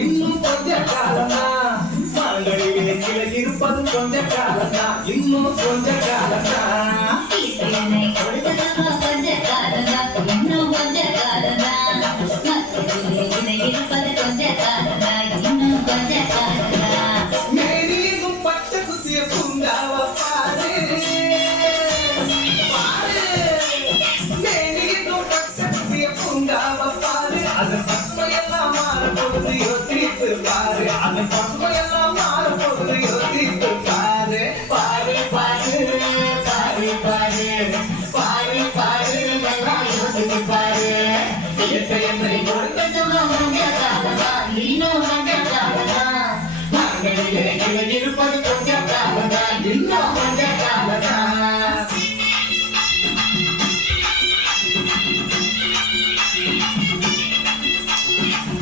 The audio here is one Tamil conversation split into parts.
இன்னும் கொஞ்ச காலம்னா மாங்கடியிலே கிளை இருப்பது கொஞ்ச காலம்னா இன்னும் கொஞ்ச காலம்னா கொஞ்ச காலம்னா இன்னும் கொஞ்ச காலம்னா மாங்கடியிலே இருப்பது கொஞ்ச காலம்னா இன்னும் கொஞ்ச காலம்னா மேரீகும் பச்சை குத்திய பூங்காவ பாரு பாரு மேரீகும் பச்சை குத்திய பூங்காவ பாரு அதன் பசுமையெல்லாம் மாறப்போகுது யோசித்து பாரு அதன் பசுமையெல்லாம் மாறப்போகுது யோசித்து பாரு பாரு பாரு பாரு பாரு பாரு பாரு நல்லா யோசித்து பாரு இயற்கை என்னை கொடுத்த சுகம் கொஞ்ச காலமா இன்னும் கொஞ்ச காலமா மாங்கடியிலே கிளை இருப்பது கொஞ்ச காலமா இன்னும் கொஞ்ச காலமா இருப்பது கொஞ்ச காலமா இன்னும்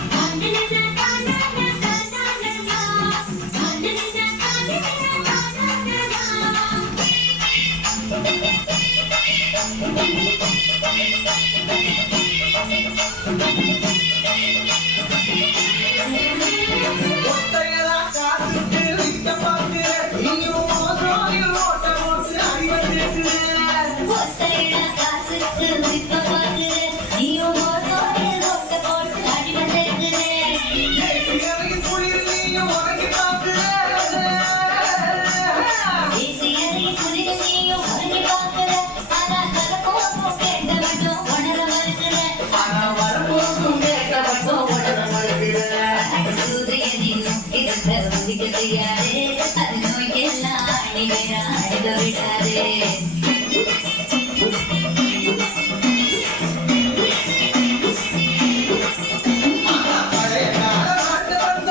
கொஞ்ச காலமா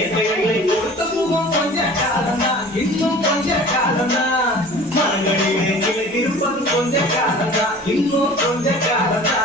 இயற்கையை கொடுத்த சுகம் கொஞ்ச காலம்தான், இன்னும் கொஞ்ச காலம்தான். மனங்களிலே நிலை இருப்பது கொஞ்ச காலம்தான், இன்னும் கொஞ்ச காலம்தான்.